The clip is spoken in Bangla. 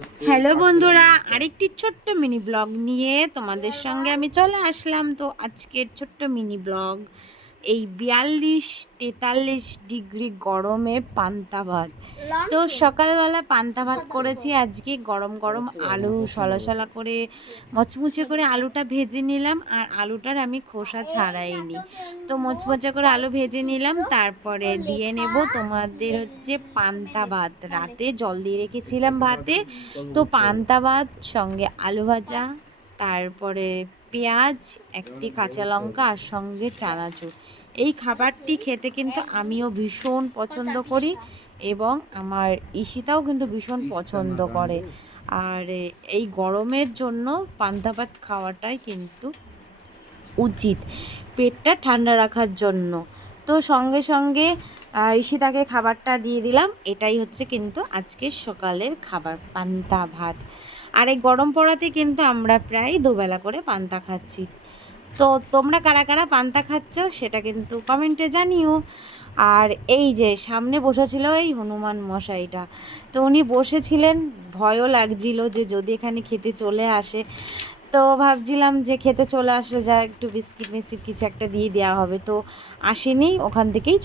হ্যালো বন্ধুরা, আরেকটি ছোট্ট মিনি ব্লগ নিয়ে তোমাদের সঙ্গে আমি চলে আসলাম। তো আজকের ছোট্ট মিনি ব্লগ। এই বিয়াল্লিশ তেতাল্লিশ ডিগ্রি গরমে পান্তা ভাত। তো সকালবেলা পান্তা ভাত করেছি আজকে গরম গরম আলু সলা সলা করে মচমুচে করে আলুটা ভেজে নিলাম আর আলুটার আমি খোসা ছাড়াইনি। তো মচমচে করে আলু ভেজে নিলাম তারপরে দিয়ে নেব তোমাদের হচ্ছে পান্তা ভাত। রাতে জল দিয়ে রেখেছিলাম ভাতে তো পান্তা ভাত সঙ্গে আলু ভাজা তারপরে পেঁয়াজ, একটি কাঁচা লঙ্কা আর সঙ্গে চানাচুর। এই খাবারটি খেতে কিন্তু আমিও ভীষণ পছন্দ করি এবং আমার ঈশিতাও কিন্তু ভীষণ পছন্দ করে। আর এই গরমের জন্য পান্তা ভাত খাওয়াটাই কিন্তু উচিত। পেটটা ঠান্ডা রাখার জন্য। তো সঙ্গে সঙ্গে ঈশিতাকে খাবারটা দিয়ে দিলাম। এটাই হচ্ছে কিন্তু আজকের সকালের খাবার, পান্তা ভাত। আর এই গরম পড়াতে কিন্তু আমরা প্রায় দুবেলা করে পান্তা খাচ্ছি। তো তোমরা কারা কারা পান্তা খাচ্ছ সেটা কিন্তু কমেন্টে জানিও। আর এই যে সামনে বসেছিল এই হনুমান মশাইটা, তো উনি বসেছিলেন, ভয়ও লাগছিল যে যদি এখানে খেতে চলে আসে তো ভাবছিলাম যে খেতে চলে আসলে যা একটু বিস্কিট মিস্কিট কিছু একটা দিয়ে দেওয়া হবে। তো আসেনি, ওখান থেকেই